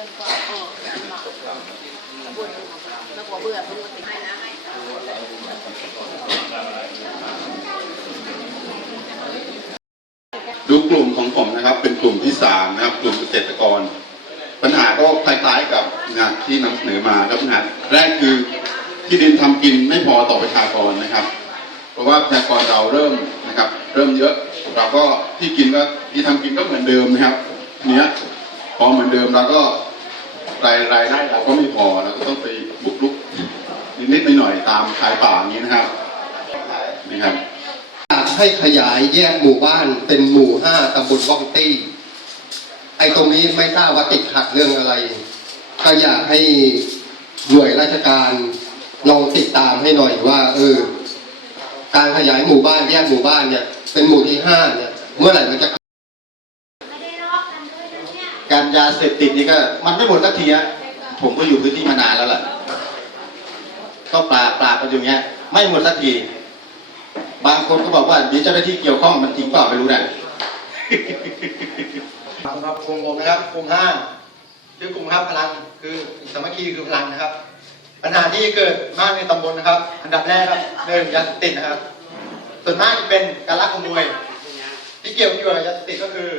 อนกว่าเออหมาบุญแล้วกว่าเบื่อเพิ่งมาติดให้นะให้ดูกลุ่มของผมนะครับ เป็นกลุ่มที่สามนะครับ กลุ่มเกษตรกร ปัญหาก็คล้ายๆกับงานที่นำเสนอมาครับปัญหาแรกคือที่ดินทำกินไม่พอต่อประชากรนะครับ เพราะว่าประชากรเราเริ่มนะครับ เริ่มเยอะเราก็ที่กินก็ที่ทำกินก็เหมือนเดิมนะครับเนี้ยพอเหมือนเดิมเราก็ รายรายได้เราก็ไม่พอเราก็ต้องไปบุกรุกนิดๆหน่อยๆตามชายป่าอย่างนี้นะครับนะครับอยากให้ขยายแยกหมู่บ้านเป็นหมู่ห้าตำบลว่องตี้ไอ้ตรงนี้ไม่ทราบว่าติดขัดเรื่องอะไร ก็อยากให้หน่วยราชการลองติดตามให้หน่อยว่า เออ การขยายหมู่บ้านแยกหมู่บ้านเนี่ย เป็นหมู่ที่ห้าเนี่ย เมื่อไหร่มันจะ ยาเสพติดนี่ก็ มันไม่หมดสักทีอะผมก็อยู่พื้นที่มานานแล้วแหละก็ปราบปราบกันอยู่เงี้ย ไม่หมดสักที บางคนก็บอกว่าเดี๋ยวเจ้าหน้าที่เกี่ยวข้องมันจริงเปล่าไม่รู้นะครับกลุ่มผมนะครับกลุ่มห้าชื่อกลุ่มครับพลังคือสามัคคีคือพลังนะครับ ปัญหาที่เกิดมากในตำบลนะครับ อันดับแรกครับหนึ่งยาเสพติดนะครับ ส่วนมากจะเป็นการลักขโมยที่เกี่ยวเกี่ยวกับยาเสพติดก็คือ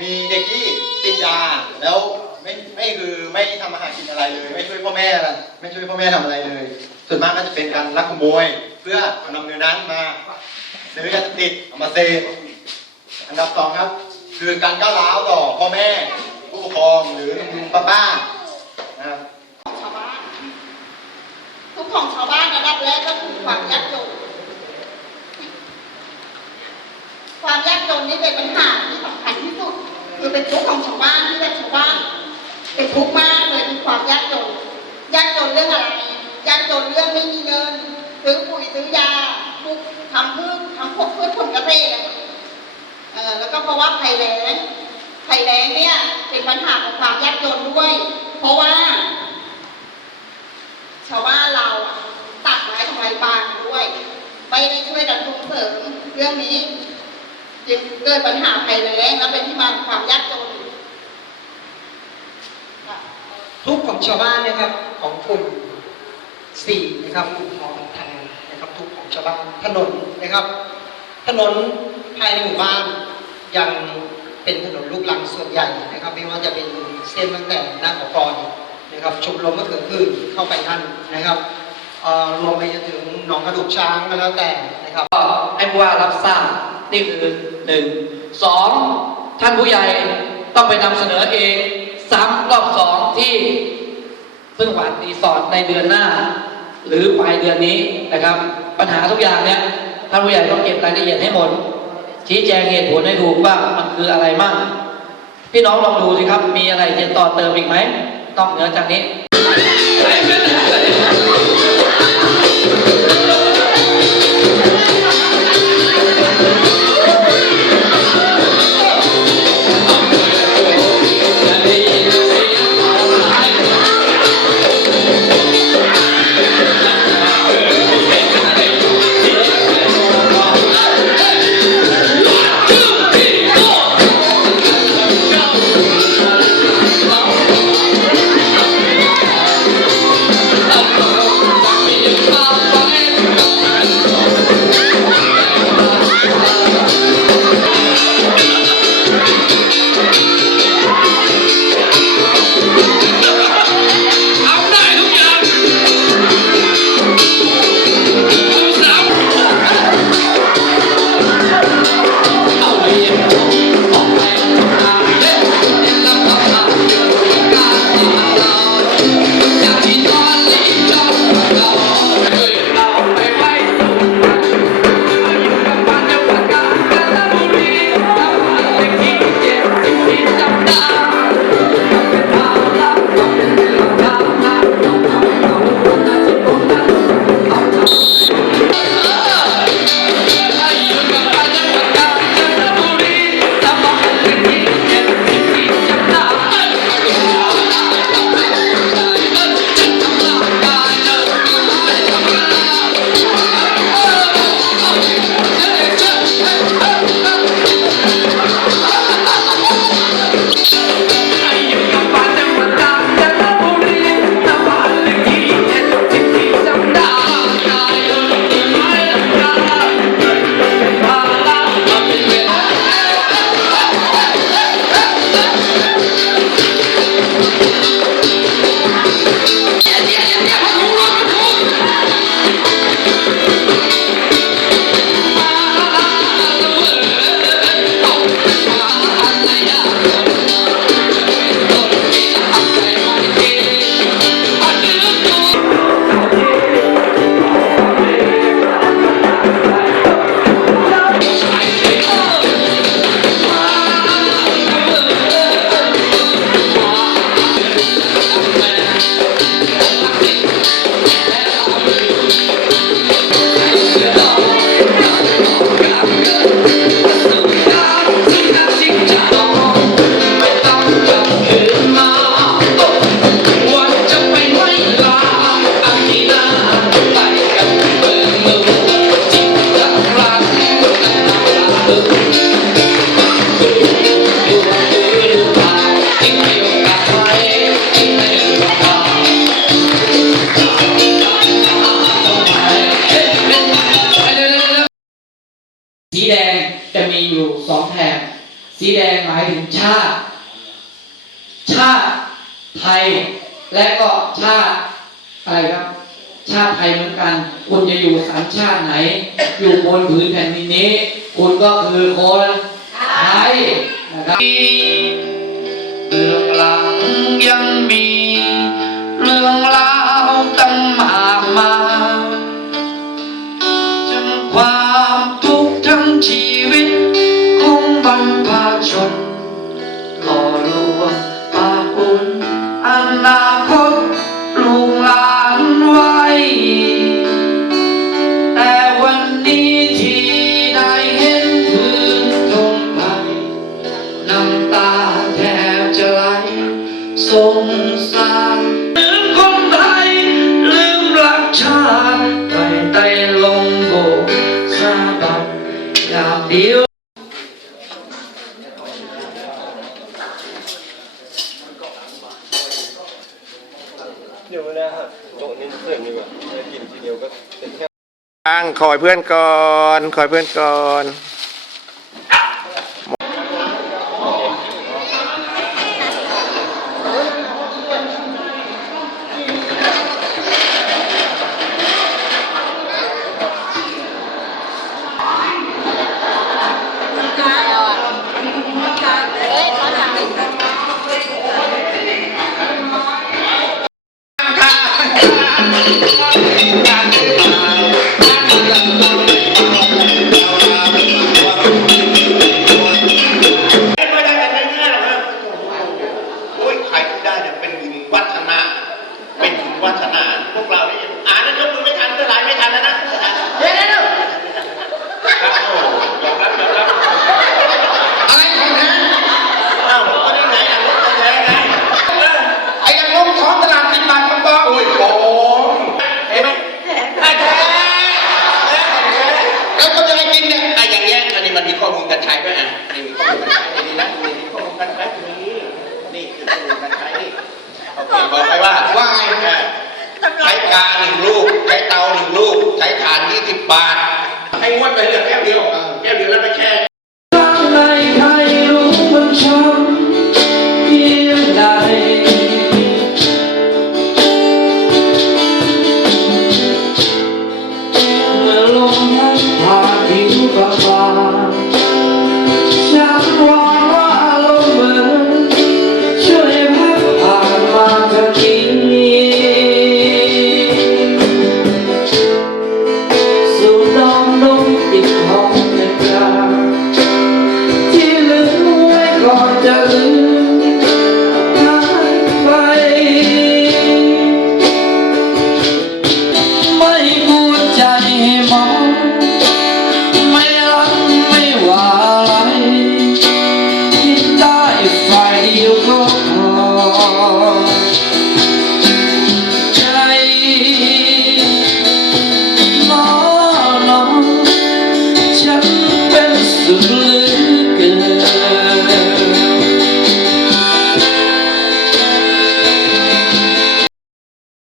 มีเด็กที่ติดยาแล้วไม่ไม่คือไม่ทำอาหารกินอะไรเลย ไม่ช่วยพ่อแม่อะไรไม่ช่วยพ่อแม่ทำอะไรเลย ส่วนมากก็จะเป็นการลักขโมย เพื่อนำเงินนั้นมาซื้อยาติดเอามาเสพอันดับสองครับ คือการก้าวร้าวต่อพ่อแม่ ผู้ปกครองหรือลุงป้าป้านะครับชาวบ้านทุกของชาวบ้านระดับแรกก็คือความยากจนความยากจนนี่เป็นปัญหาที่สำคัญที่สุด คือเป็นทุกข์ของชาวบ้านที่เป็นชาวบ้านเป็นทุกข์มากเลยคือความยากจนยากจนเรื่องอะไรยากจนเรื่องไม่มีเงินซื้อปุ๋ยซื้อยาปลูกทำพืชทำพวกพืชผลเกษตรอะไรเออแล้วก็เพราะว่าภัยแล้งภัยแล้งเนี่ยเป็นปัญหาของความยากจนด้วย เพราะว่า ชาวบ้านเราตัดไม้ทำลายป่าด้วยไม่ได้ช่วยกันส่งเสริมเรื่องนี้ เกิดปัญหาภัยแล้งและเป็นที่มาของความยากจนทุกของชาวบ้านนะครับของกลุ่มสี่นะครับกลุ่มของทางนะครับทุกของชาวบ้านถนนนะครับ ถนนภายในหมู่บ้านยังเป็นถนนลูกรังส่วนใหญ่นะครับ ไม่ว่าจะเป็นเส้นตั้งแต่หน้าขอกรนะครับชมรมมะเขือคืนเข้าไปนั่นนะครับเออรวมไปจนถึงหนองกระดูกช้างก็แล้วแต่นะครับให้ผู้ว่ารับทราบ นี่คือหนึ่งสองท่านผู้ใหญ่ต้องไปนำเสนอเองซ้ำรอบสองที่พึ่งหวานรีสอร์ทในเดือนหน้า หรือปลายเดือนนี้นะครับ ปัญหาทุกอย่างเนี่ยท่านผู้ใหญ่ต้องเก็บรายละเอียดให้หมด ชี้แจงเหตุผลให้ถูกว่ามันคืออะไรมั่งพี่น้องลองดูสิครับ มีอะไรจะต่อเติมอีกไหมนอกเหนือจากนี้ายถึงชาติ ชาติไทย และก็ชาติอะไรครับ ชาติไทยเหมือนกัน คุณจะอยู่สัญชาติไหน อยู่บนผืนแผ่นดินนี้ คุณก็คือคนไทยนะครับ สงสารลืมคนไทย ลืมรักชาติไปไต่ลงโบสาบัดดาบเดียวเดียวอ้างคอยเพื่อนก่อน คอยเพื่อนก่อน ให้ม้วนไปเหลือแค่เดียวแค่เดียวแล้วไปแช่เมื่อลมพัดผ่าน Yeah.